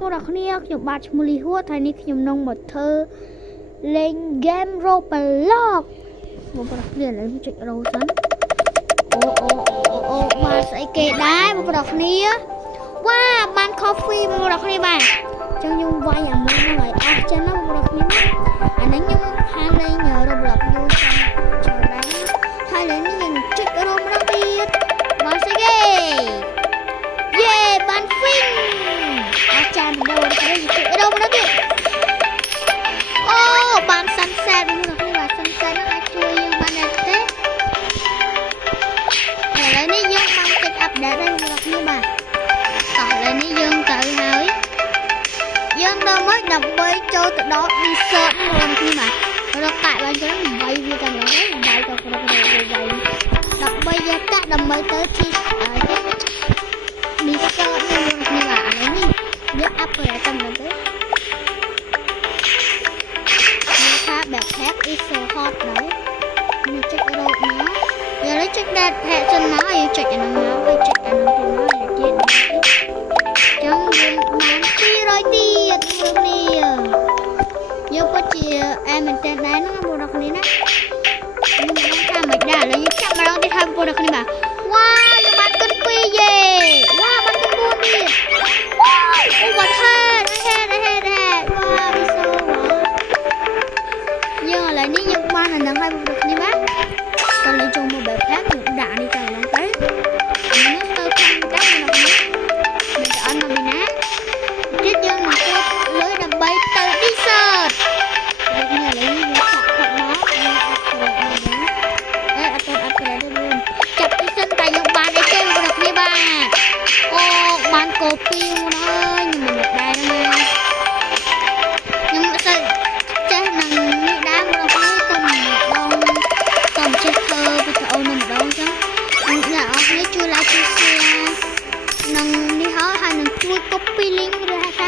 បងប្អូនគ្នាខ្ញុំបាទឈ្មោះលីហួរថ្ងៃនេះខ្ញុំនឹងមកធ្វើលេង game Roblox បងប្អូនគ្នាឥឡូវចុច roll សិនអូបាទស្អីគេដែរបងប្អូនគ្នាវ៉ាបាន coffee បងប្អូនគ្នាបាទអញ្ចឹងខ្ញុំវាយអាមុនហ្នឹងឲ្យអស់ចឹងណាបងប្អូនគ្នាអានេះខ្ញុំខានលេង Roblox យូរចាំច្រើនដែរហើយឥឡូវនេះយើងចុច roll ម្ដងទៀតបាទស្អីគេយេបាន fin អាចារ្យម្ដងទៅចុច roll ម្ដងទៀតអូបាន sunset បងប្អូនគ្នាបាទ sunset ហ្នឹងអាចជួយយើងបានដែរទេឥឡូវនេះយើងបានចុច update ហើយបងប្អូនគ្នាបាទតោះឥឡូវនេះយើងទៅហើយយើងដល់មកដើម្បីចូលទៅដល់ resort បងប្អូនគ្នាបាទរកកាក់ឡើងចឹងវាយវាតែម្ដងទៅវាយទៅគ្រប់វាយដើម្បីយកកាក់ដើម្បីទៅទីresort នេះបងប្អូនគ្នាបាទឥឡូវនេះយក upgrade ទៅមើលទៅថា backpack is so hot ដែរនេះចុច road មកយកលើចុច backpack សិនមកហើយចុចអាហ្នឹងមកហើយចុចអាហ្នឹងទៅមកទៀតចឹងយើងបាន200ទៀតមើលនេះយកពិតជាអែមែនតើដែរហ្នឹងបងប្អូនគ្នាណាខ្ញុំមិនដឹងថាមិនដែរឥឡូវយើងចាប់ម្ដងទៀតហើយបងប្អូនគ្នាបាទវ៉ាយើងបានគិន2យេវ៉ាបានគិន4ទៀតវ៉ាអូបាត់ហេវ៉ាវាសូយើងឥឡូវនេះយើងបានអាហ្នឹងហើយបងប្អូនគ្នាបាទតោះលេងចូលមក backpack យើងដាក់នេះទៅឡើងទៅអានេះទៅខាងដែរបងប្អូនមិនអន់ណាណាទៀតយើងនឹងចូលលើដើម្បីទៅ resort ឥឡូវនេះយើងសាក់ផុតមកយើងអត់ប្រហែលអត់ប្រហែលទេចាប់ពីសិនតែយើងបានអីទេបងប្អូនគ្នាបាទអូបានកូពីមកអើយខ្ញុំមិនដែរណាខ្ញុំមិនសូវចេះនឹងនេះដែរបងប្អូនទៅម្ដងចេះធ្វើវីដេអូនឹងម្ដងចឹងអ្នកអរគ្នាជួយ like ជួយ share នឹងនេះហើយនឹងជួយ copy link ឬហៅថា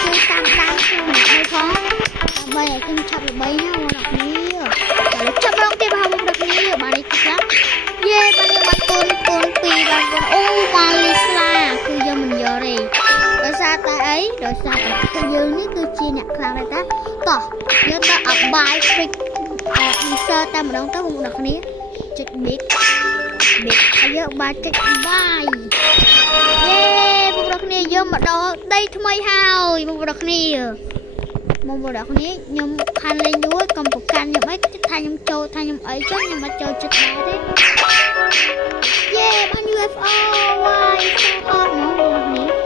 ជួយតាមដានខ្លួនឲ្យផងដើម្បីឲ្យខ្ញុំឆាប់ល្បីណាបងប្អូនគ្នាឥឡូវចាប់រងទៀតបងប្អូនគ្នាបាននេះទៀតយេបានយើងបាត់កូន2បានបងអូម៉ាលីស្លាគឺយើងមិនយកទេដោយសារតែអីដោយសារតែយើងនេះគឺជាអ្នកខ្លាំងដែរតាតោះយើងទៅអបាយ freak insert តែម្ដងទៅបងប្អូនគ្នាចុច big ហើយយើងបានចុចបាយយេបងប្អូនគ្នាយើងមកដល់ដីថ្មីហើយបងប្អូនគ្នាខ្ញុំខានលេងយូរកុំប្រកាន់ខ្ញុំអីថាខ្ញុំចូលថាខ្ញុំអីចុះខ្ញុំមកចូលចិត្តដែរទេយេបាន UFO វ៉ាយអត់មកបងប្អូនគ្នា